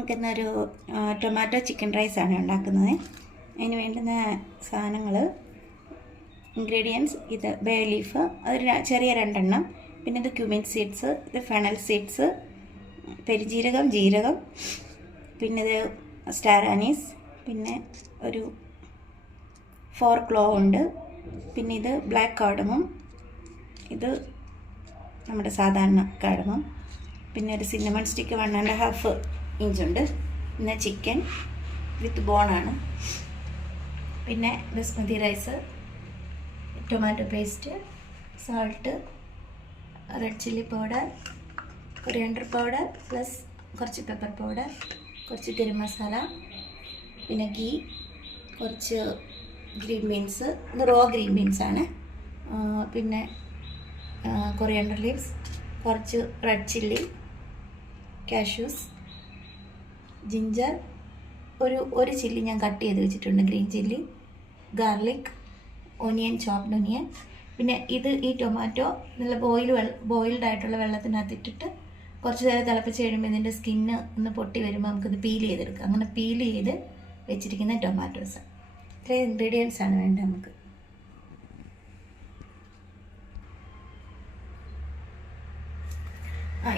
നമുക്കിന്നൊരു tomato chicken റൈസാണ് ഉണ്ടാക്കുന്നത്. അതിന് വേണ്ടുന്ന സാധനങ്ങൾ ഇൻഗ്രീഡിയൻസ് ഇത് ബേ ലീഫ്, അതൊരു ചെറിയ 2 എണ്ണം, പിന്നെ ഇത് ക്യുമിൻ സീഡ്സ്, ഇത് ഫെണൽ സീഡ്സ്, പെരുജീരകം, ജീരകം, പിന്നെ ഇത് സ്റ്റാർ അനീസ്, പിന്നെ ഒരു 4 ക്ലോവ് ഉണ്ട്, പിന്നെ ഇത് ബ്ലാക്ക് കാർഡമം, ഇത് നമ്മുടെ സാധാരണ കാർഡമം, പിന്നെ ഒരു സിന്നമൺ സ്റ്റിക്ക് 1.5 ഇഞ്ച് ഉണ്ട്, പിന്നെ ചിക്കൻ വിത്ത് ബോണാണ്, പിന്നെ basmati rice, tomato paste, salt, red chilli powder, coriander powder plus കുറച്ച് പെപ്പർ പൗഡർ, കുറച്ച് ഗരം മസാല, പിന്നെ ഗീ, കുറച്ച് ഗ്രീൻ ബീൻസ്, ഇത് റോ ഗ്രീൻ ബീൻസാണ്, പിന്നെ കൊറിയാണ്ടർ ലീവ്സ്, കുറച്ച് റെഡ് ചില്ലി, കാഷ്യൂസ്, ജിഞ്ചർ, ഒരു ചില്ലി ഞാൻ കട്ട് ചെയ്ത് വെച്ചിട്ടുണ്ട്, green chilli, garlic, onion, chopped onion, പിന്നെ ഈ ടൊമാറ്റോ നല്ല ബോയിൽഡ് ആയിട്ടുള്ള വെള്ളത്തിനകത്ത് ഇട്ടിട്ട് കുറച്ച് നേരം തിളപ്പിച്ച് കഴിയുമ്പോൾ ഇതിൻ്റെ സ്കിന്ന് ഒന്ന് പൊട്ടി വരുമ്പോൾ നമുക്കിത് പീൽ ചെയ്തെടുക്കാം. അങ്ങനെ പീൽ ചെയ്ത് വെച്ചിരിക്കുന്ന ടൊമാറ്റോസ്. ഇത്രയും ഇൻഗ്രീഡിയൻസ് ആണ് വേണ്ടത് നമുക്ക്.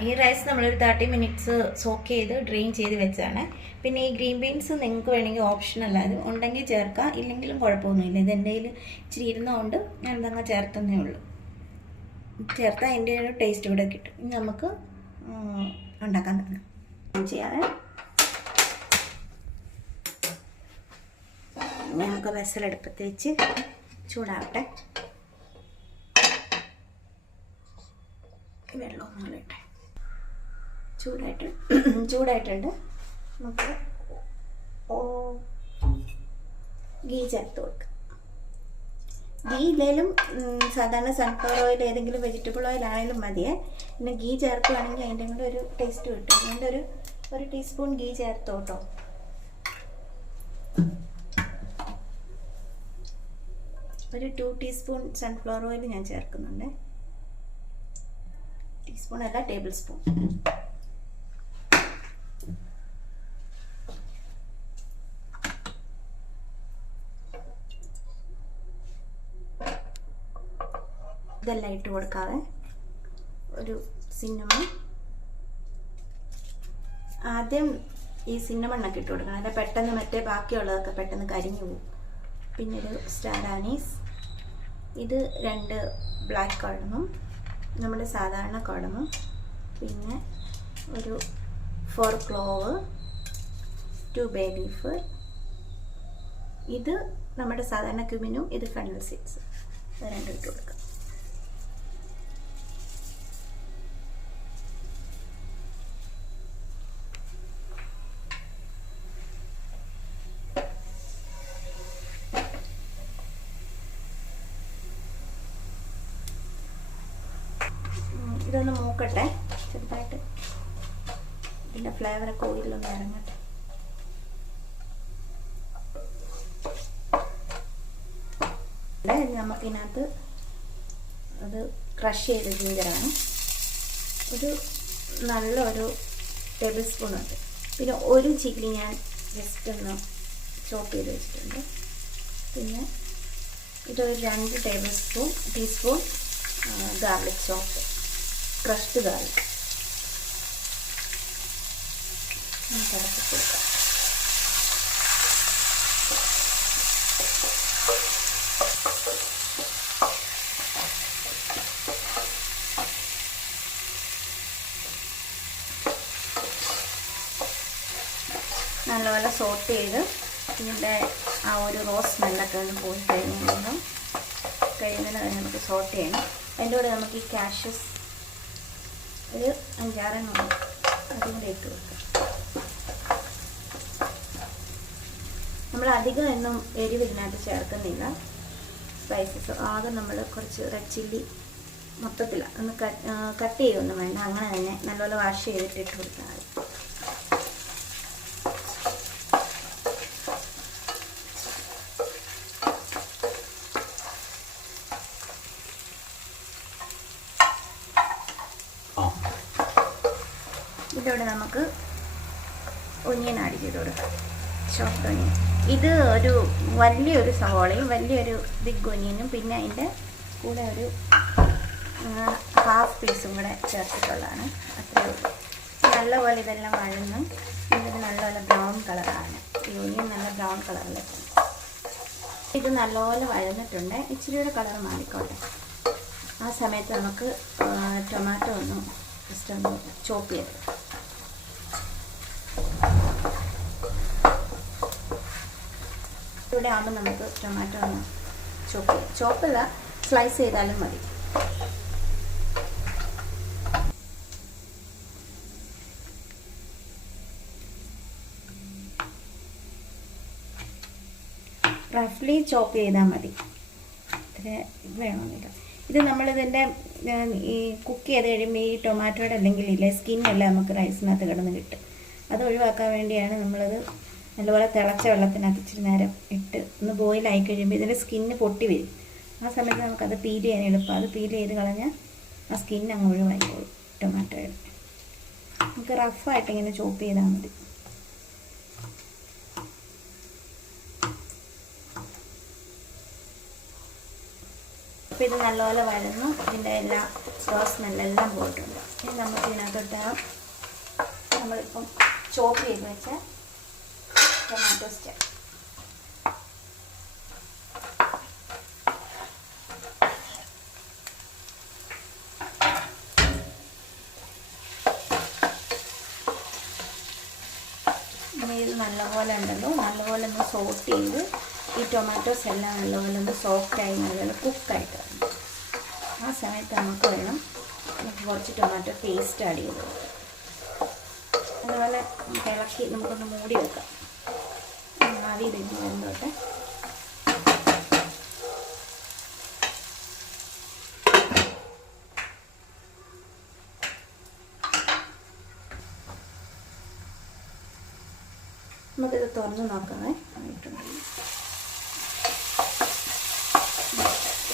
ഈ റൈസ് നമ്മളൊരു 30 മിനിറ്റ്സ് സോക്ക് ചെയ്ത് ഡ്രെയിൻ ചെയ്ത് വെച്ചതാണ്. പിന്നെ ഈ ഗ്രീൻ ബീൻസ് നിങ്ങൾക്ക് വേണമെങ്കിൽ ഓപ്ഷണൽ അത് ഉണ്ടെങ്കിൽ ചേർക്കാം, ഇല്ലെങ്കിലും കുഴപ്പമൊന്നുമില്ല. ഇത് എൻ്റെ കയ്യിൽ ഇച്ചിരി ഇരുന്നതുകൊണ്ട് ഞാൻ ഇതങ്ങ് ചേർത്തന്നേ ഉള്ളൂ. ചേർത്താൽ അതിൻ്റെ ഒരു ടേസ്റ്റ് ഇവിടെ കിട്ടും. ഇനി നമുക്ക് ഉണ്ടാക്കാൻ തുടങ്ങാം. ചെയ്യാതെ നമുക്ക് വെസലെടുപ്പത്ത് വെച്ച് ചൂടാവട്ടെ. വെള്ളമൊന്നും ഇട്ടെ. ചൂടായിട്ടുണ്ട്. നമുക്ക് ഗീ ചേർത്ത് കൊടുക്കാം. ഗീ ഇല്ലെങ്കിലും സാധാരണ സൺഫ്ലവർ ഓയിൽ, ഏതെങ്കിലും വെജിറ്റബിൾ ഓയിൽ ആണെങ്കിലും മതിയേ. പിന്നെ ഗീ ചേർക്കുകയാണെങ്കിൽ അതിൻ്റെ കൂടെ ഒരു ടേസ്റ്റ് കിട്ടും. അതുകൊണ്ട് ഒരു ടീസ്പൂൺ ഗീ ചേർത്തോ കേട്ടോ. ഒരു 2 ടീസ്പൂൺ സൺഫ്ലവർ ഓയിൽ ഞാൻ ചേർക്കുന്നുണ്ട്. ടീസ്പൂൺ അല്ല, ടേബിൾ സ്പൂൺ. ഇതെല്ലാം ഇട്ട് കൊടുക്കാവേ. ഒരു സിന്നമൺ, ആദ്യം ഈ സിന്നമണ്ണൊക്കെ ഇട്ട് കൊടുക്കണം, അല്ല പെട്ടെന്ന് മറ്റേ ബാക്കിയുള്ളതൊക്കെ പെട്ടെന്ന് കരിഞ്ഞു പോകും. പിന്നെ ഒരു സ്റ്റാർ അനീസ്, ഇത് 2 ബ്ലാക്ക് കാർഡമം, നമ്മുടെ സാധാരണ കാർഡമം, പിന്നെ ഒരു 4 ക്ലോവ്, 2 ബേ ലീഫ്, ഇത് നമ്മുടെ സാധാരണ ക്യുമിനും, ഇത് ഫെണൽ സീഡ്സ്. ഇത് 2 ഇട്ട് കൊടുക്കാം. ഇതൊന്ന് മൂക്കട്ടെ ചെറുതായിട്ട്, ഇതിൻ്റെ ഫ്ലേവറൊക്കെ ഓയിലൊന്ന് ഇറങ്ങട്ടെ. നമുക്കിതിനകത്ത് അത് ക്രഷ് ചെയ്ത ജിഞ്ചറാണ്, ഒരു നല്ലൊരു ടേബിൾ സ്പൂൺ ഉണ്ട്. പിന്നെ ഒരു ചില്ലി ഞാൻ ജസ്റ്റ് ഒന്ന് ചോപ്പ് ചെയ്ത് വെച്ചിട്ടുണ്ട്. പിന്നെ ഇതൊരു 2 ടീസ്പൂൺ ഗാർലിക് ചോപ്പ്, ക്രഷ്ഡ് ഗാർലിക് തിളക്കി കൊടുക്കാം. നല്ലപോലെ സോട്ട് ചെയ്ത് ഇതിൻ്റെ ആ ഒരു റോസ് സ്മെല്ലൊക്കെ ഒന്ന് പോയി കഴിയുന്നതിന് നമുക്ക് സോട്ട് ചെയ്യണം. അതിൻ്റെ കൂടെ നമുക്ക് ഈ കാഷ്യൂസ് ഒരു 5-6 എണ്ണം അതും കൂടെ ഇട്ട് കൊടുക്കാം. നമ്മൾ അധികം ഒന്നും എരിവിനകത്ത് ചേർക്കുന്നില്ല. സ്പൈസസ് ആകെ നമ്മൾ കുറച്ച് റെഡ് ചില്ലി മൊത്തത്തിൽ ഒന്ന് കട്ട് ചെയ്യൊന്നും വേണ്ട, അങ്ങനെ തന്നെ നല്ലപോലെ വാഷ് ചെയ്തിട്ട് ഇട്ട് കൊടുത്താൽ മതി. ഇതിലൂടെ നമുക്ക് ഒനിയൻ ആഡ് ചെയ്ത് കൊടുക്കാം. Chopped onion. ഇത് ഒരു വലിയൊരു സവോളയും വലിയൊരു ബിഗ് ഒനിയനും പിന്നെ അതിൻ്റെ കൂടെ ഒരു ഹാഫ് പീസും കൂടെ ചേർത്തിട്ടുള്ളതാണ്. അത്രയേ ഉള്ളൂ. നല്ലപോലെ ഇതെല്ലാം വഴന്ന് ഇതിന് നല്ലപോലെ ബ്രൗൺ കളറാണ്. ഈ ഒനിയൻ നല്ല ബ്രൗൺ കളറിലേക്ക് ഇത് നല്ലപോലെ വഴന്നിട്ടുണ്ട്. ഇച്ചിരിയുടെ കളർ മാറിക്കോട്ടെ. ആ സമയത്ത് നമുക്ക് ടൊമാറ്റോ ഒന്ന് ജസ്റ്റ് ഒന്ന് ചോപ്പ് ചെയ്ത് ഇവിടെ ആകുമ്പോൾ നമുക്ക് ടൊമാറ്റോ ഒന്ന് ചോപ്പല്ല സ്ലൈസ് ചെയ്താലും മതി. റഫ്ലി ചോപ്പ് ചെയ്താൽ മതി. ഇത്ര വേണമെന്നില്ല. ഇത് നമ്മളിതിൻ്റെ ഈ കുക്ക് ചെയ്ത് കഴിയുമ്പോൾ ഈ ടൊമാറ്റോയുടെ അല്ലെങ്കിൽ ഇല്ലേ സ്കിന്നെല്ലാം നമുക്ക് റൈസിനകത്ത് കിടന്ന് കിട്ടും. അത് ഒഴിവാക്കാൻ വേണ്ടിയാണ് നമ്മളത് നല്ലപോലെ തിളച്ച വെള്ളത്തിനകത്ത് ഇച്ചിരി നേരം ഇട്ട് ഒന്ന് ബോയിലായി കഴിയുമ്പോൾ ഇതിൻ്റെ സ്കിന്ന് പൊട്ടി വരും. ആ സമയത്ത് നമുക്കത് പീൽ ചെയ്യാൻ എളുപ്പം. അത് പീൽ ചെയ്ത് കളഞ്ഞാൽ ആ സ്കിന്ന് അങ്ങ് ഒഴിവായിക്കോളും ടൊമാറ്റോയുടെ. നമുക്ക് റഫായിട്ട് ഇങ്ങനെ ചോപ്പ് ചെയ്താൽ മതി. അപ്പോൾ ഇത് നല്ലപോലെ വഴന്നു. ഇതിൻ്റെ എല്ലാ സ്മെല്ലെല്ലാം പോയിട്ടുണ്ട്. ഇനി നമുക്ക് ഇതിനകത്തോട്ട് നമ്മളിപ്പം ചോപ്പ് ചെയ്ത് വെച്ച ടൊമാറ്റോ സ്റ്റെം ഇത് നല്ലപോലെ ഉണ്ടല്ലോ. നല്ലപോലെ ഒന്ന് സോട്ട് ചെയ്ത് ഈ ടൊമാറ്റോസ് എല്ലാം നല്ലപോലെ ഒന്ന് സോഫ്റ്റായി നല്ലപോലെ കുക്കായിട്ട് വരണം. ആ സമയത്ത് നമുക്ക് വേണം കുറച്ച് ടൊമാറ്റോ പേസ്റ്റ് ആഡ് ചെയ്ത് കൊടുക്കാം. അതുപോലെ ഇളക്കി നമുക്കൊന്ന് മൂടി വെക്കാം. ആവി വെച്ച് വരുന്നോട്ടെ. നമുക്കിത് തുറന്ന് നോക്കാമേ.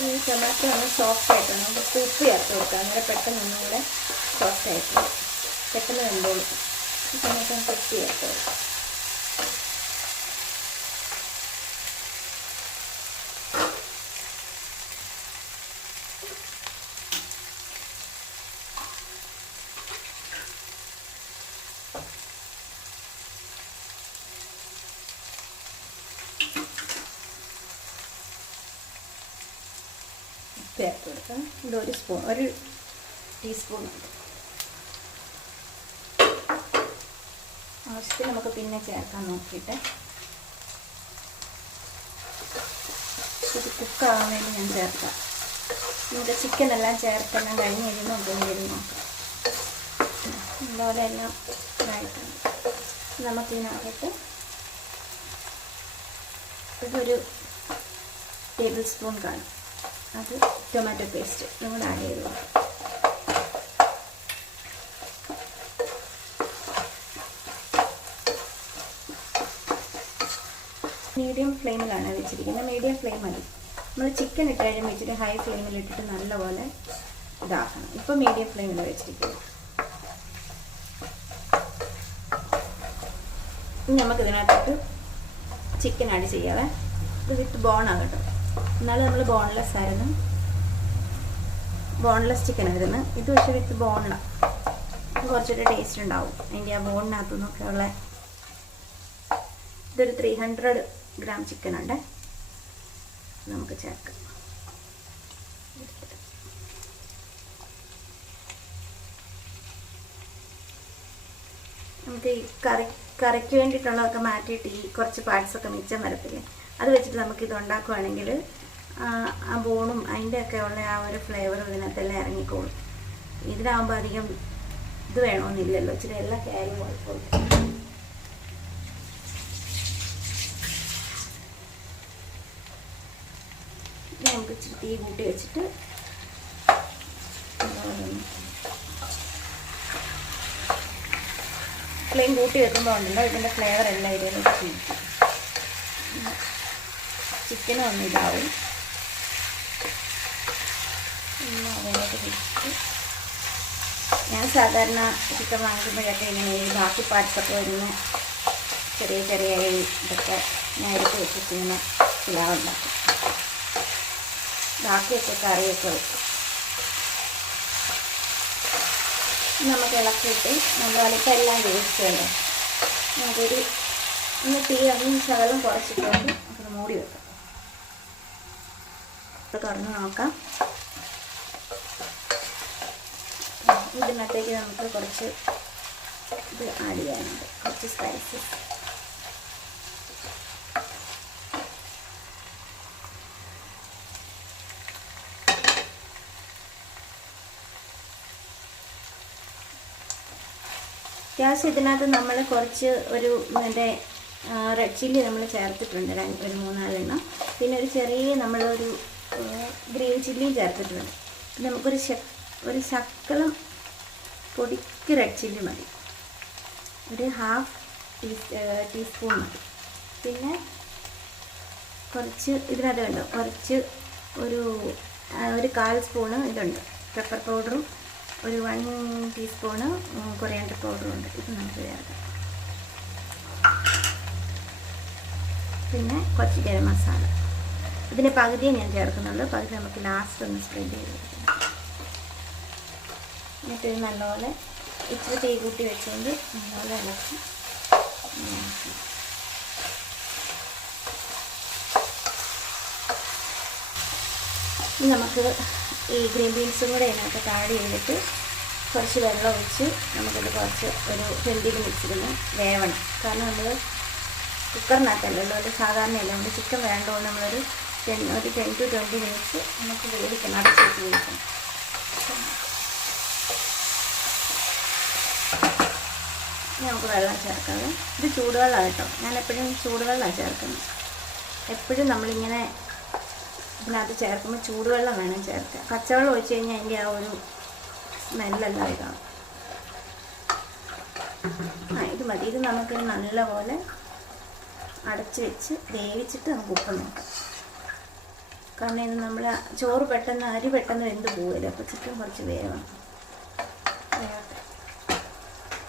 ഈ ടൊമാറ്റോ ഒന്ന് സോഫ്റ്റ് ആയിട്ട് നമുക്ക് ഉപ്പ് ചേർത്ത് കൊടുക്കാം. അങ്ങനെ പെട്ടെന്ന് ഒന്നും കൂടെ സോഫ്റ്റ് ആയിട്ട് പെട്ടെന്ന് വെന്തോളും. ഈ സമയത്ത് നമുക്ക് ഉപ്പ് ചേർത്ത് കൊടുക്കാം. ചേർത്ത് കൊടുക്കാം. ഇതൊരു സ്പൂൺ, ഒരു ടീസ്പൂൺ ഉണ്ട്. ആവശ്യത്തിന് നമുക്ക് പിന്നെ ചേർക്കാൻ നോക്കിയിട്ട് ഇത് കുക്കാവാൻ വേണ്ടി ഞാൻ ചേർക്കാം. നമുക്ക് ചിക്കൻ എല്ലാം ചേർത്തെല്ലാം കഴിഞ്ഞ് കഴിയുമ്പോൾ നമുക്ക് ചെയ്ത് നോക്കാം. അതുപോലെ എല്ലാം ഇതായിട്ടുണ്ട്. നമുക്കിതിനകത്ത് ഇതൊരു ടേബിൾ സ്പൂൺ കാണും. അത് ടൊമാറ്റോ പേസ്റ്റ് നമ്മൾ ആഡ് ചെയ്ത് കൊടുക്കാം. മീഡിയം ഫ്ലെയിമിലാണ് വെച്ചിരിക്കുന്നത്. മീഡിയം ഫ്ലെയിം മതി. നമ്മൾ ചിക്കൻ ഇട്ട് കഴിയുമ്പോൾ വെച്ചിട്ട് ഹൈ ഫ്ലെയിമിലിട്ടിട്ട് നല്ലപോലെ ഇതാക്കണം. ഇപ്പോൾ മീഡിയം ഫ്ലെയിമിൽ വെച്ചിരിക്കുന്നത്. ഇനി നമുക്കിതിനകത്തോട്ട് ചിക്കൻ ആഡ് ചെയ്യാവേ. ഇത് വിത്ത് ബോണാണ് കേട്ടോ. എന്നാലും നമ്മൾ ബോൺലെസ് ആയിരുന്നു. ബോൺലെസ് ചിക്കൻ ആയിരുന്നു ഇത്. പക്ഷേ വിത്ത് ബോണിലാണ്. ഇത് കുറച്ചൊരു ടേസ്റ്റ് ഉണ്ടാവും അതിൻ്റെ ആ ബോണിനകത്തു നിന്നൊക്കെ ഉള്ള. ഇതൊരു 300 ഗ്രാം ചിക്കൻ ഉണ്ട്. നമുക്ക് ചേർക്കാം. നമുക്ക് ഈ കറിക്ക് വേണ്ടിയിട്ടുള്ളതൊക്കെ മാറ്റിയിട്ട് ഈ കുറച്ച് പാർട്സൊക്കെ മിച്ചം വരത്തില്ലേ, അത് വെച്ചിട്ട് നമുക്കിത് ഉണ്ടാക്കുകയാണെങ്കിൽ ആ ബോണും അതിൻ്റെയൊക്കെ ഉള്ള ആ ഒരു ഫ്ലേവർ ഇതിനകത്തെല്ലാം ഇറങ്ങിക്കോളും. ഇതിനാകുമ്പോൾ അധികം ഇത് വേണമെന്നില്ലല്ലോ. ഇച്ചിരി എല്ലാം കാര്യം കുഴപ്പമില്ല. നമുക്ക് ഇച്ചിരി തീ കൂട്ടി വെച്ചിട്ട് ഫ്ലെയിം കൂട്ടി വെക്കുമ്പോൾ ഉണ്ടല്ലോ ഇതിൻ്റെ ഫ്ലേവർ എല്ലാം ഇതിലേക്ക് പിടിക്കും. ചിക്കനും ഒന്ന് ഇതാവും. അതിനകത്ത് പിടിച്ചിട്ട് ഞാൻ സാധാരണ ചിക്കൻ വാങ്ങിക്കുമ്പോഴൊക്കെ ഇങ്ങനെ ഈ ബാക്കി പാർട്സൊക്കെ വരുന്ന ചെറിയ ചെറിയ ഇതൊക്കെ ഞാൻ എടുത്ത് വെച്ചിട്ട് ഇങ്ങനെ പുലാവ് ഉണ്ടാക്കും. ബാക്കിയൊക്കെ കറിയൊക്കെ വെക്കും. നമുക്ക് ഇളക്കിയിട്ട് നല്ലപോലെ ഇപ്പം എല്ലാം വേവിച്ചല്ലോ. നമുക്കൊരു തീ ഒന്ന് ശകലം കുറച്ചിട്ടുണ്ട്. നമുക്കൊന്ന് മൂടി വെക്കാം. ഇപ്പോൾ തുറന്ന് നോക്കാം. ഇതിനകത്തേക്ക് നമുക്ക് കുറച്ച് ഇത് ആഡ് ചെയ്യാനുണ്ട്, കുറച്ച് സ്പൈസസ്. അത്യാവശ്യം ഇതിനകത്ത് നമ്മൾ കുറച്ച് ഒരു മറ്റേ റെഡ് ചില്ലി നമ്മൾ ചേർത്തിട്ടുണ്ട്, ഒരു 3-4 എണ്ണം. പിന്നെ ഒരു ചെറിയ നമ്മളൊരു ഗ്രീൻ ചില്ലിയും ചേർത്തിട്ടുണ്ട്. പിന്നെ നമുക്കൊരു ശക്കലം പൊടിക്ക് റെഡ് ചില്ലി മതി, ഒരു 1/2 ടീസ്പൂൺ മതി. പിന്നെ കുറച്ച് ഇതിനകത്ത് കണ്ടോ, കുറച്ച് ഒരു 1/4 സ്പൂണ് ഇതുണ്ട് പെപ്പർ പൗഡറും, ഒരു 1 ടീസ്പൂണ് കൊറിയാണ്ടർ പൗഡറും ഉണ്ട്. ഇത് നമുക്ക് ചേർക്കാം. പിന്നെ കുറച്ച് ഗരം മസാല. ഇതിൻ്റെ പകുതിയെ ഞാൻ ചേർക്കുന്നുള്ളൂ, പകുതി നമുക്ക് ലാസ്റ്റ് ഒന്ന് സ്പ്രെഡ് ചെയ്ത് കൊടുക്കണം. എന്നിട്ട് ഇത് നല്ലപോലെ ഇച്ചിരി തീ കൂട്ടി വെച്ചുകൊണ്ട് നല്ലപോലെ ഇളക്കി ഇനി നമുക്ക് ഈ ഗ്രീൻ ബീൻസും കൂടെ ഇതിനകത്ത് ആഡ് ചെയ്തിട്ട് കുറച്ച് വെള്ളം ഒഴിച്ച് നമുക്കത് കുറച്ച് ഒരു 20 മിനിറ്റ്സ് ഇരുന്ന് വേവണം. കാരണം നമ്മൾ കുക്കറിനകത്തല്ലല്ലോ, അത് സാധാരണയല്ല. നമ്മൾ ചിക്കൻ വേണ്ടതുകൊണ്ട് നമ്മളൊരു 10 to 20 മിനിറ്റ്സ് നമുക്ക് വേവിക്കണം, അടച്ച് വെച്ച് വേവിക്കണം. നമുക്ക് വെള്ളം ചേർക്കാതെ, ഇത് ചൂടുവെള്ളമാണ് കേട്ടോ. ഞാൻ എപ്പോഴും ചൂടുവെള്ളമാണ് ചേർക്കുന്നത്. എപ്പോഴും നമ്മളിങ്ങനെ ഇതിനകത്ത് ചേർക്കുമ്പോൾ ചൂടുവെള്ളം വേണം ചേർക്കുക. പച്ചവെള്ളം ഒഴിച്ച് കഴിഞ്ഞാൽ അതിൻ്റെ ആ ഒരു സ്മെല്ലെല്ലാം ഇതാണ്. ഇത് മതി. ഇത് നമുക്ക് നല്ലപോലെ അടച്ച് വെച്ച് വേവിച്ചിട്ട് നമുക്ക് ഉപ്പ് നോക്കാം. കാരണം ഇത് നമ്മൾ ചോറ് അരി പെട്ടെന്ന് വെന്ത് പോവുമല്ലോ, അപ്പോൾ ചിക്കൻ കുറച്ച് വേവണം.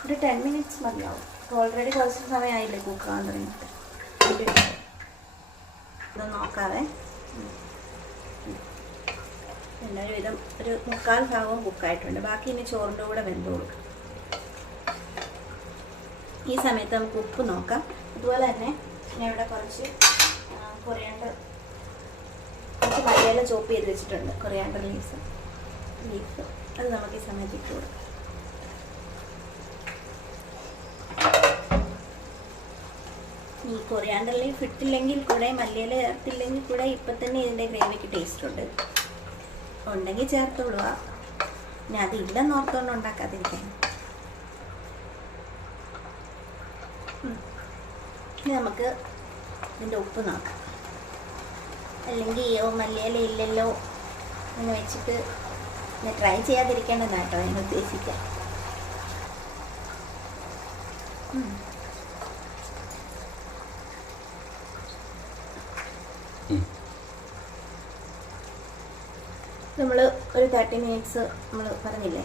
ഒരു 10 മിനിറ്റ്സ് മതിയാവും. ഓൾറെഡി കുറച്ച് സമയമായില്ലേ കുക്കാകാൻ തുടങ്ങിയിട്ട്. ഇത് നോക്കാവേ. എല്ലാവരും വിധം ഒരു 3/4 ഭാഗവും കുക്കായിട്ടുണ്ട്. ബാക്കി ഇനി ചോറിൻ്റെ കൂടെ വെന്ത് കൊടുക്കാം. ഈ സമയത്ത് നമുക്ക് ഉപ്പ് നോക്കാം. അതുപോലെ തന്നെ ഞാൻ ഇവിടെ കുറച്ച് കൊറിയാണ്ടർ, കുറച്ച് മല്ലിയില ചോപ്പ് ചെയ്ത് വെച്ചിട്ടുണ്ട്, കൊറിയാണ്ടർ ലീഫ് അത് നമുക്ക് ഈ സമയത്ത് ഇട്ട് കൊടുക്കാം. ഈ കൊറിയാണ്ടർ ലീഫ് ഇട്ടില്ലെങ്കിൽ കൂടെ, മല്ലിയില ചേർത്തില്ലെങ്കിൽ കൂടെ ഇപ്പം തന്നെ ഇതിൻ്റെ ഗ്രേവിക്ക് ടേസ്റ്റ് ഉണ്ട്. ഉണ്ടെങ്കിൽ ചേർത്തോളുക. ഞാൻ അതില്ലെന്ന് ഓർത്തുകൊണ്ട് ഉണ്ടാക്കാതിരിക്കാൻ. ഇനി നമുക്ക് ഇതിൻ്റെ ഉപ്പ് നോക്കാം. അല്ലെങ്കിൽ മല്ലിയില ഇല്ലല്ലോ എന്ന് വെച്ചിട്ട് ട്രൈ ചെയ്യാതിരിക്കേണ്ടതാണ് കേട്ടോ ഞാൻ ഉദ്ദേശിക്കാം. നമ്മൾ ഒരു 30 മിനിറ്റ്സ് നമ്മൾ പറഞ്ഞില്ലേ,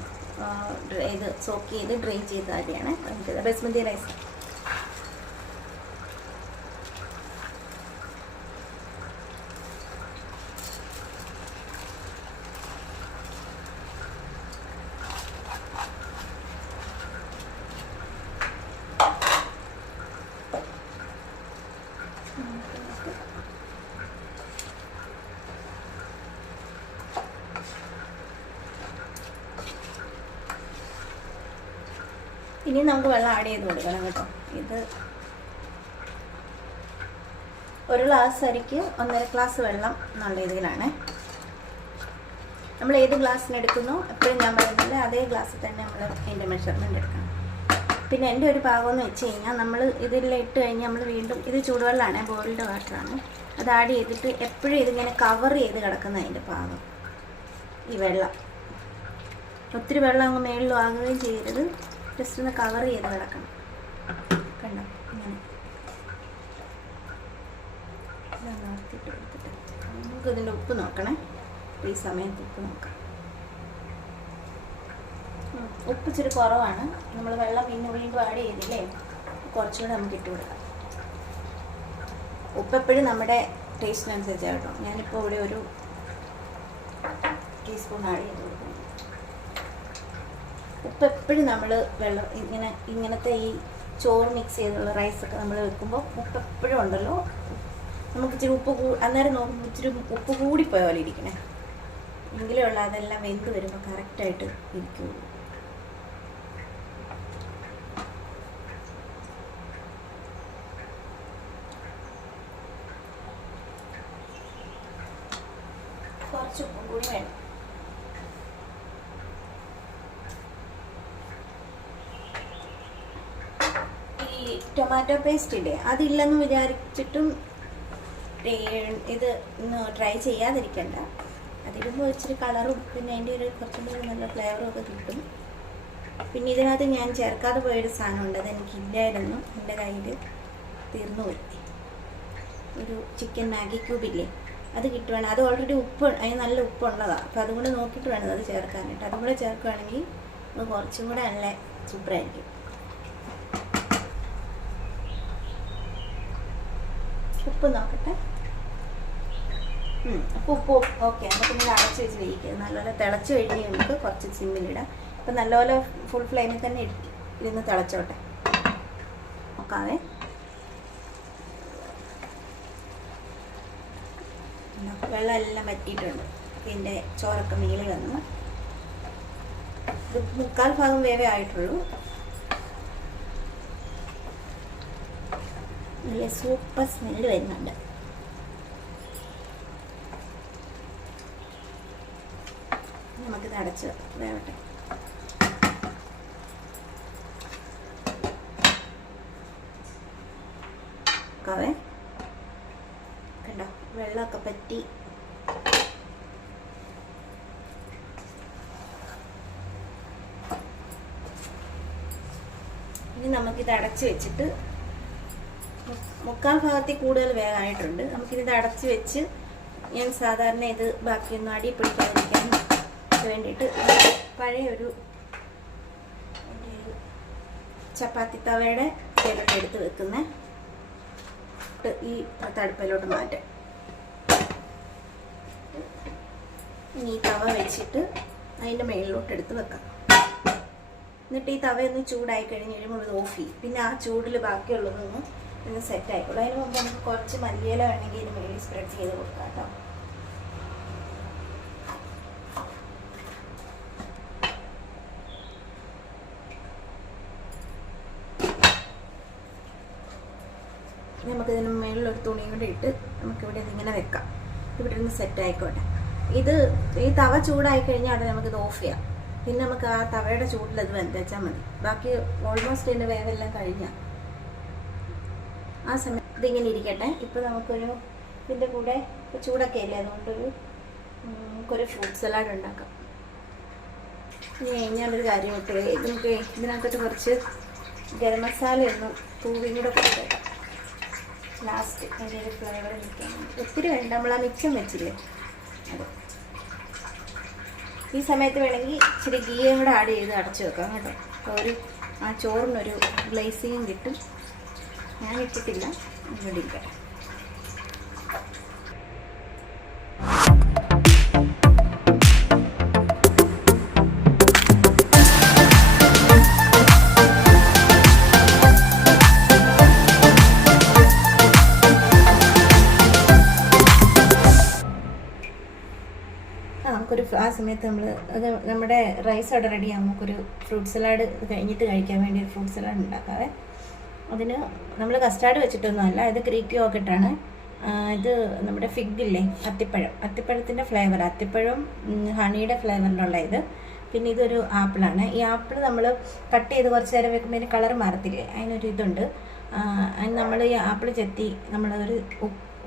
ഇത് സോക്ക് ചെയ്ത് ഡ്രെയിൻ ചെയ്ത അരിയാണ് ബസ്മതി റൈസ്. ഇനി നമുക്ക് വെള്ളം ആഡ് ചെയ്ത് കൊടുക്കണം കേട്ടോ. ഇത് ഒരു ഗ്ലാസ് അരിക്ക് 1.5 ഗ്ലാസ് വെള്ളം എന്നുള്ള ഇതിലാണ്. നമ്മൾ ഏത് ഗ്ലാസ്സിന് എടുക്കുന്നോ എപ്പോഴും ഞാൻ പറയുന്നത് അതേ ഗ്ലാസ്സിൽ തന്നെ നമ്മൾ അതിൻ്റെ മെഷർമെൻറ്റ് എടുക്കണം. പിന്നെ എൻ്റെ ഒരു പാകം എന്ന് വെച്ച് കഴിഞ്ഞാൽ നമ്മൾ ഇതിലിട്ട് കഴിഞ്ഞാൽ നമ്മൾ വീണ്ടും, ഇത് ചൂടുവെള്ളമാണ്, ബോയിൽഡ് വാട്ടറാണ്, അത് ആഡ് ചെയ്തിട്ട് എപ്പോഴും ഇതിങ്ങനെ കവർ ചെയ്ത് കിടക്കുന്ന അതിൻ്റെ പാകം. ഈ വെള്ളം ഒത്തിരി വെള്ളം അങ്ങ് മേളിലും ആകുകയും ചെയ്യരുത്, ജസ്റ്റ് ഒന്ന് കവർ ചെയ്ത് കിടക്കണം. കണ്ടോ ഇങ്ങനെ നടത്തിയിട്ട് എടുത്തിട്ട് നമുക്ക് ഇതിൻ്റെ ഉപ്പ് നോക്കണേ. ഈ സമയത്ത് ഉപ്പ് നോക്കാം. ഉപ്പ് ഇച്ചിരി കുറവാണ്. നമ്മൾ വെള്ളം പിന്നെ വീണ്ടും ആഡ് ചെയ്തില്ലേ, കുറച്ചുകൂടെ നമുക്ക് ഇട്ട് കൊടുക്കാം. ഉപ്പ് എപ്പോഴും നമ്മുടെ ടേസ്റ്റിനനുസരിച്ചാണ് കേട്ടോ. ഞാനിപ്പോൾ ഇവിടെ ഒരു ടീസ്പൂൺ ആഡ് ചെയ്ത് കൊടുക്കുന്നു. ഉപ്പ് എപ്പോഴും നമ്മൾ വെള്ളം ഇങ്ങനത്തെ ഈ ചോറ് മിക്സ് ചെയ്തുള്ള റൈസൊക്കെ നമ്മൾ വെക്കുമ്പോൾ ഉപ്പ് എപ്പോഴും ഉണ്ടല്ലോ, നമുക്ക് ഇച്ചിരി ഉപ്പ് അന്നേരം നോക്കുമ്പോൾ ഇച്ചിരി ഉപ്പ് കൂടിപ്പോയ പോലെ ഇരിക്കണേ, എങ്കിലും ഉള്ള അതെല്ലാം വെന്ത് വരുമ്പോൾ കറക്റ്റായിട്ട് ഇരിക്കുള്ളൂ. കുറച്ച് ഉപ്പും കൂടി വേണം. ഈ ടൊമാറ്റോ പേസ്റ്റ് ഇല്ലേ, അതില്ലെന്ന് വിചാരിച്ചിട്ടും ഇത് ട്രൈ ചെയ്യാതിരിക്കണ്ട. അതിടുമ്പോൾ ഇച്ചിരി കളറും പിന്നെ അതിൻ്റെ ഒരു കുറച്ചും കൂടി നല്ല ഫ്ലേവറും ഒക്കെ കിട്ടും. പിന്നെ ഇതിനകത്ത് ഞാൻ ചേർക്കാതെ പോയൊരു സാധനമുണ്ട്, അതെനിക്കില്ലായിരുന്നു, എൻ്റെ കയ്യിൽ തീർന്നുപോയി. ഒരു ചിക്കൻ മാഗി ക്യൂബില്ലേ, അത് കിട്ടുവാണ്. അത് ഓൾറെഡി ഉപ്പ്, അതിന് നല്ല ഉപ്പുള്ളതാണ്. അപ്പോൾ അതും കൂടെ നോക്കിയിട്ട് വേണം അത് ചേർക്കാനായിട്ട്. അതും കൂടെ ചേർക്കുകയാണെങ്കിൽ അത് കുറച്ചും കൂടെ നല്ല സൂപ്പറായിരിക്കും. ഉപ്പ് നോക്കട്ടെ. അപ്പോൾ ഉപ്പ് ഓക്കെ. നമുക്ക് ഇത് അടച്ച് വെച്ച് വേവിക്കുക. നല്ലപോലെ തിളച്ച് കഴിഞ്ഞ് നമുക്ക് കുറച്ച് സിമ്മിലിടാം. അപ്പം നല്ലപോലെ ഫുൾ ഫ്ലെയിമിൽ തന്നെ ഇരുന്ന് തിളച്ചോട്ടെ. നോക്കാവേ. വെള്ളം എല്ലാം വറ്റിയിട്ടുണ്ട്. ഇതിൻ്റെ ചോറൊക്കെ മേളിൽ വന്നു. ഇത് 3/4 ഭാഗം വേവേ ആയിട്ടുള്ളൂ. നല്ല സൂപ്പർ സ്മെല്ല് വരുന്നുണ്ട്. നമുക്കിത് അടച്ച് വേവട്ടെ. കവേ കണ്ടോ, വെള്ളമൊക്കെ പറ്റി. ഇനി നമുക്കിത് അടച്ച് വെച്ചിട്ട് 3/4 ഭാഗത്തിൽ കൂടുതൽ വേഗമായിട്ടുണ്ട്. നമുക്കിത് അടച്ച് വെച്ച് ഞാൻ സാധാരണ ഇത് ബാക്കിയൊന്നും അടി പിടിക്കാതിരിക്കാൻ വേണ്ടിയിട്ട് പഴയ ഒരു ചപ്പാത്തി തവയുടെ ഇതിലോട്ട് എടുത്ത് വെക്കുന്ന ഈ തടുപ്പിലോട്ട് മാറ്റാം. ഇനി ഈ തവ വെച്ചിട്ട് അതിൻ്റെ മേളിലോട്ട് എടുത്ത് വെക്കാം. എന്നിട്ട് ഈ തവയൊന്ന് ചൂടായി കഴിഞ്ഞ് കഴിയുമ്പോൾ ഇത് ഓഫ് ചെയ്യും. പിന്നെ ആ ചൂടിൽ ബാക്കിയുള്ളതൊന്ന് സെറ്റ് ആയിക്കോളൂ. അതിന് മുമ്പ് നമുക്ക് കുറച്ച് മല്ലിയില വേണമെങ്കിൽ ഇതിന് മേളിൽ സ്പ്രെഡ് ചെയ്ത് കൊടുക്കാം കേട്ടോ. നമുക്കിതിന് മേളിലൊരു തുണിയും കൂടി ഇട്ട് നമുക്കിവിടെ ഇതിങ്ങനെ വെക്കാം. ഇവിടെ നിന്ന് സെറ്റ് ആയിക്കോട്ടെ. ഈ തവ ചൂടായി കഴിഞ്ഞാൽ അവിടെ നമുക്കിത് ഓഫ് ചെയ്യാം. പിന്നെ നമുക്ക് ആ തവയുടെ ചൂടിൽ അത് വെച്ചാൽ മതി. ബാക്കി ഓൾമോസ്റ്റ് ഇതിൻ്റെ വേവെല്ലാം കഴിഞ്ഞാൽ ആ സമയം ഇതിങ്ങനെ ഇരിക്കട്ടെ. ഇപ്പോൾ നമുക്കൊരു ഇതിൻ്റെ കൂടെ ചൂടൊക്കെ ഇല്ലേ, അതുകൊണ്ടൊരു നമുക്കൊരു ഫ്രൂട്ട് സലാഡ് ഉണ്ടാക്കാം. ഇനി ഞാനൊരു കാര്യം ഇട്ട് നമുക്ക് ഇതിനകത്തോട്ട് കുറച്ച് ഗരം മസാല ഒന്ന് തൂവിയും കൂടെ കൊടുത്തേക്കാം. ലാസ്റ്റ് അതിൻ്റെ ഒരു ഫ്ലേവർ നിൽക്കാൻ ഒത്തിരി വേണ്ട. നമ്മൾ ആ മിക്സം വെച്ചില്ലേ അത്. ഈ സമയത്ത് വേണമെങ്കിൽ ഇച്ചിരി ഗീയും കൂടെ ആഡ് ചെയ്ത് അടച്ചു വെക്കാം കേട്ടോ. അപ്പോൾ ആ ചോറിനൊരു ഗ്ലേസിങ്ങും കിട്ടും. ഞാൻ ഇട്ടിട്ടില്ല, ഇവിടെ ഇരിക്കട്ടെ. ആ സമയത്ത് നമ്മുടെ റൈസ് അവിടെ റെഡിയാകും. നമുക്കൊരു ഫ്രൂട്ട് സലാഡ് കഴിഞ്ഞിട്ട് കഴിക്കാൻ വേണ്ടി ഒരു ഫ്രൂട്ട് സലാഡ് ഉണ്ടാക്കാവേ. അതിന് നമ്മൾ കസ്റ്റാർഡ് വെച്ചിട്ടൊന്നുമല്ല, ഇത് ഗ്രീക്ക് യോഗട്ടാണ്. ഇത് നമ്മുടെ ഫിഗില്ലേ, അത്തിപ്പഴത്തിൻ്റെ ഫ്ലേവർ, അത്തിപ്പഴം ഹണിയുടെ ഫ്ലേവറിലുള്ള ഇത്. പിന്നെ ഇതൊരു ആപ്പിളാണ്. ഈ ആപ്പിൾ നമ്മൾ കട്ട് ചെയ്ത് കുറച്ച് നേരം വെക്കുമ്പോൾ ഇതിന് കളർ മാറത്തില്ലേ, അതിനൊരു ഇതുണ്ട്. അതിന് നമ്മൾ ഈ ആപ്പിൾ ചെത്തി നമ്മളൊരു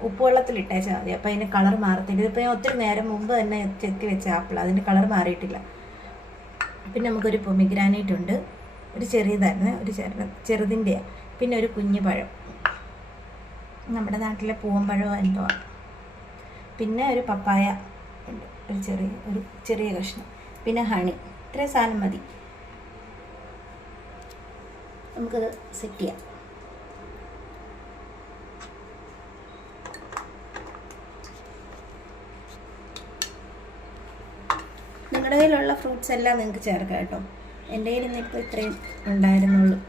ഉപ്പുവെള്ളത്തിലിട്ടേച്ചാൽ മതി. അപ്പോൾ അതിൻ്റെ കളർ മാറത്തില്ല. ഇതിപ്പോൾ ഞാൻ ഒത്തിരി നേരം മുമ്പ് തന്നെ ചെത്തി വെച്ച ആപ്പിൾ, അതിൻ്റെ കളർ മാറിയിട്ടില്ല. പിന്നെ നമുക്കൊരു പൊമിഗ്രാനൈറ്റ് ഉണ്ട്, ഒരു ചെറിയതായിരുന്നു, ഒരു ചെറുതിൻ്റെയാണ്. പിന്നെ ഒരു കുഞ്ഞു പഴം, നമ്മുടെ നാട്ടിലെ പൂവമ്പഴമോ എന്തോ. പിന്നെ ഒരു പപ്പായ ഉണ്ട്, ഒരു ചെറിയ കഷ്ണം. പിന്നെ ഹണി. ഇത്രയും സാധനം മതി. നമുക്കത് സെറ്റ് ചെയ്യാം. കയ്യിലുള്ള ഫ്രൂട്ട്സ് എല്ലാം നിങ്ങൾക്ക് ചേർക്കാം കേട്ടോ. എൻ്റെ കയ്യിൽ ഇന്നിപ്പോൾ ഇത്രയും ഉണ്ടായിരുന്നുള്ളൂ.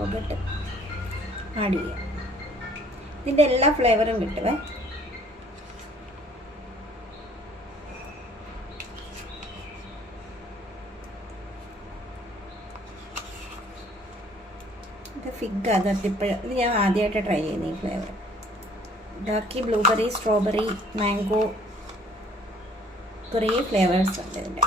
യോഗട്ട് ആഡ് ചെയ്യാം. ഇതിൻ്റെ എല്ലാ ഫ്ലേവറും കിട്ടുവേ. ഇത് ഫിഗ് അതിപ്പോഴും ഇത് ഞാൻ ആദ്യമായിട്ട് ട്രൈ ചെയ്യുന്ന ഈ ഫ്ലേവർ. ബാക്കി ബ്ലൂബെറി, സ്ട്രോബെറി, മാംഗോ, കുറേ ഫ്ലേവേഴ്സ് ഉണ്ട് ഇതിൻ്റെ.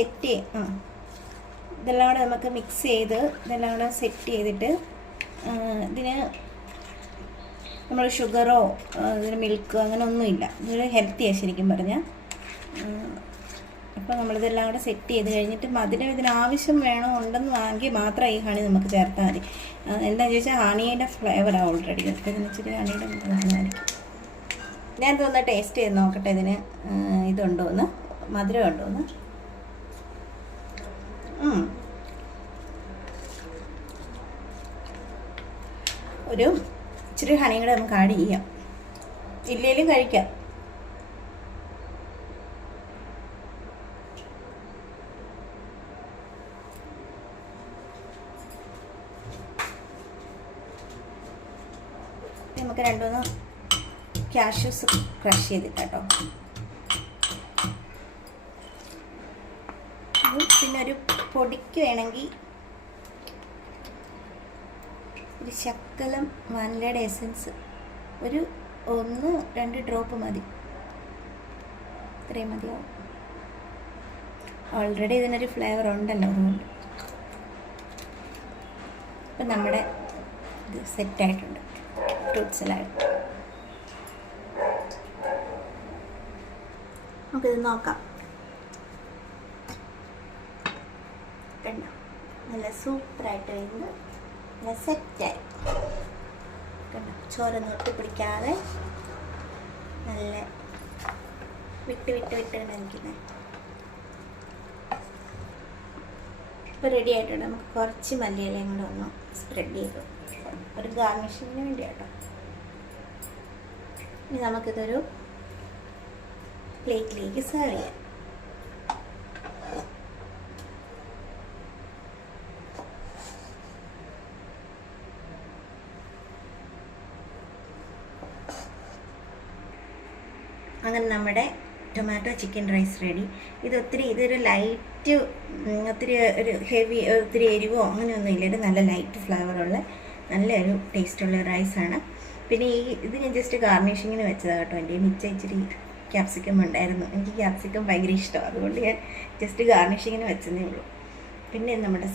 സെറ്റ് ഇതെല്ലാം കൂടെ നമുക്ക് മിക്സ് ചെയ്ത് ഇതെല്ലാം കൂടെ സെറ്റ് ചെയ്തിട്ട് ഇതിന് നമ്മൾ ഷുഗറോ ഇതിന് മിൽക്ക് അങ്ങനെ ഒന്നുമില്ല. ഇതൊരു ഹെൽത്തിയാണ് ശരിക്കും പറഞ്ഞാൽ. അപ്പോൾ നമ്മളിതെല്ലാം കൂടെ സെറ്റ് ചെയ്ത് കഴിഞ്ഞിട്ട് മധുരം ഇതിനാവശ്യം വേണോ ഉണ്ടെന്ന് വാങ്ങി മാത്രം ഈ ഹണി നമുക്ക് ചേർത്താൽ മതി. എന്താണെന്ന് ചോദിച്ചാൽ ഹണിയുടെ ഫ്ലേവറാണ് ഓൾറെഡി. അപ്പോൾ ഇതിന് ഇച്ചിരി ഹണിയുടെ സാധനമായിരിക്കും. ഞാൻ ഇതൊന്ന് ടേസ്റ്റ് ചെയ്ത് നോക്കട്ടെ ഇതിന് ഇതുണ്ടോയെന്ന്, മധുരം ഉണ്ടോയെന്ന്. ഒരു ഇച്ചിരി ഹണിയും കൂടെ നമുക്ക് ആഡ് ചെയ്യാം. ഇല്ലേലും കഴിക്കാം. നമുക്ക് രണ്ടുമൂന്ന് കാഷ്യൂസ് ക്രഷ് ചെയ്തിട്ടോ. പിന്നെ ഒരു പൊടിക്ക് വേണമെങ്കിൽ ഒരു ശക്കലം വാനിലയുടെ എസൻസ് ഒരു 1-2 ഡ്രോപ്പ് മതി. ഇത്രയും മതിയാവും. ഓൾറെഡി ഇതിനൊരു ഫ്ലേവർ ഉണ്ടല്ലോ അതുകൊണ്ട്. ഇപ്പം നമ്മുടെ ഇത് സെറ്റായിട്ടുണ്ട് ഫ്രൂട്ട് സലാഡ്. നമുക്കിത് നോക്കാം. നല്ല സൂപ്പറായിട്ട് വരുന്നത് നല്ല സെറ്റായി കണ്ടോ. ചോരൊന്നും ഒട്ടിപ്പിടിക്കാതെ നല്ല വിട്ട് നിൽക്കുന്നത്. ഇപ്പോൾ റെഡി ആയിട്ടുണ്ട്. നമുക്ക് കുറച്ച് മല്ലിയിലയും കൂടെ ഒന്ന് സ്പ്രെഡ് ചെയ്തു ഒരു ഗാർണിഷിങ്ങിന് വേണ്ടി കേട്ടോ. ഇനി നമുക്കിതൊരു പ്ലേറ്റിലേക്ക് സെർവ് ചെയ്യാം. അങ്ങനെ നമ്മുടെ ടൊമാറ്റോ ചിക്കൻ റൈസ് റെഡി. ഇതൊരു ലൈറ്റ്, ഒത്തിരി ഒരു ഹെവി, ഒത്തിരി എരിവോ അങ്ങനെയൊന്നും ഇല്ല. ഇത് നല്ല ലൈറ്റ് ഫ്ലേവറുള്ള നല്ലൊരു ടേസ്റ്റുള്ള റൈസാണ്. പിന്നെ ഇത് ഞാൻ ജസ്റ്റ് ഗാർണിഷിങ്ങിന് വെച്ചതാണ് കേട്ടോ. എൻ്റെ മിച്ചം ഇച്ചിരി ക്യാപ്സിക്കം ഉണ്ടായിരുന്നു. എനിക്ക് ക്യാപ്സിക്കം ഭയങ്കര ഇഷ്ടമാണ്. അതുകൊണ്ട് ഞാൻ ജസ്റ്റ് ഗാർണിഷിങ്ങിന് വെച്ചതേ ഉള്ളൂ. പിന്നെ നമ്മുടെ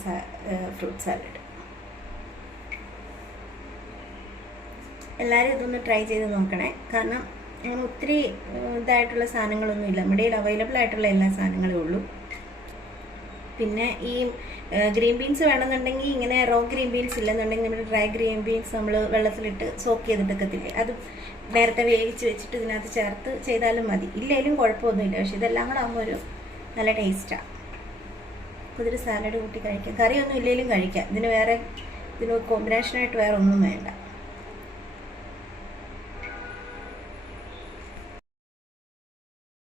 ഫ്രൂട്ട് സാലഡ്. എല്ലാവരും ഇതൊന്ന് ട്രൈ ചെയ്ത് നോക്കണേ. കാരണം അങ്ങനെ ഒത്തിരി ഇതായിട്ടുള്ള സാധനങ്ങളൊന്നുമില്ല. നമ്മുടെ കയ്യിൽ അവൈലബിൾ ആയിട്ടുള്ള എല്ലാ സാധനങ്ങളേ ഉള്ളൂ. പിന്നെ ഈ ഗ്രീൻ ബീൻസ് വേണമെന്നുണ്ടെങ്കിൽ ഇങ്ങനെ റോ ഗ്രീൻ ബീൻസ് ഇല്ലെന്നുണ്ടെങ്കിൽ നമ്മുടെ ഡ്രൈ ഗ്രീൻ ബീൻസ് നമ്മൾ വെള്ളത്തിലിട്ട് സോക്ക് ചെയ്തിട്ടൊക്കത്തില്ലേ, അത് നേരത്തെ വേവിച്ച് വെച്ചിട്ട് ഇതിനകത്ത് ചേർത്ത് ചെയ്താലും മതി. ഇല്ലെങ്കിലും കുഴപ്പമൊന്നുമില്ല. പക്ഷെ ഇതെല്ലാം കൂടെ ആകുമ്പോൾ ഒരു നല്ല ടേസ്റ്റാണ്. അപ്പോൾ ഇതൊരു സാലഡ് കൂട്ടി കഴിക്കാം. കറിയൊന്നും ഇല്ലെങ്കിലും കഴിക്കാം. ഇതിന് കോമ്പിനേഷനായിട്ട് വേറെ ഒന്നും വേണ്ട.